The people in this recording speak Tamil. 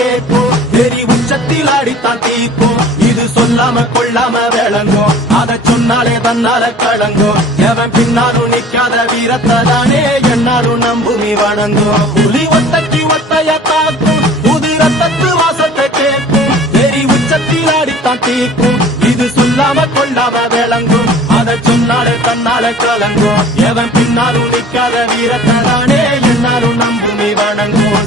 கேட்கும், வெறி உச்சத்தில் ஆடித்தான் தீர்க்கும். இது சொல்லாம கொள்ளாம விளங்கும், அதை சொன்னாலே தன்னால கலங்கும். எவன் பின்னாலும் நிக்காத வீரத்தை தானே என்னாலும் நம்புமி வணங்கும். புலி ஒத்தைக்கு ஒத்தைய தாக்கும், புது ரத்தத்து வாசத்தை கேட்கும், வெறி உச்சத்தில் ஆடித்தான் தீர்க்கும். இது சொல்லாம கொள்ளாம விளங்கும், அதை சொன்னாலே தன்னால கலங்கும். எவன் பின்னாலும் நிக்காத வீரத்தை தானே என்னாலும் நம்புமி வணங்கும்.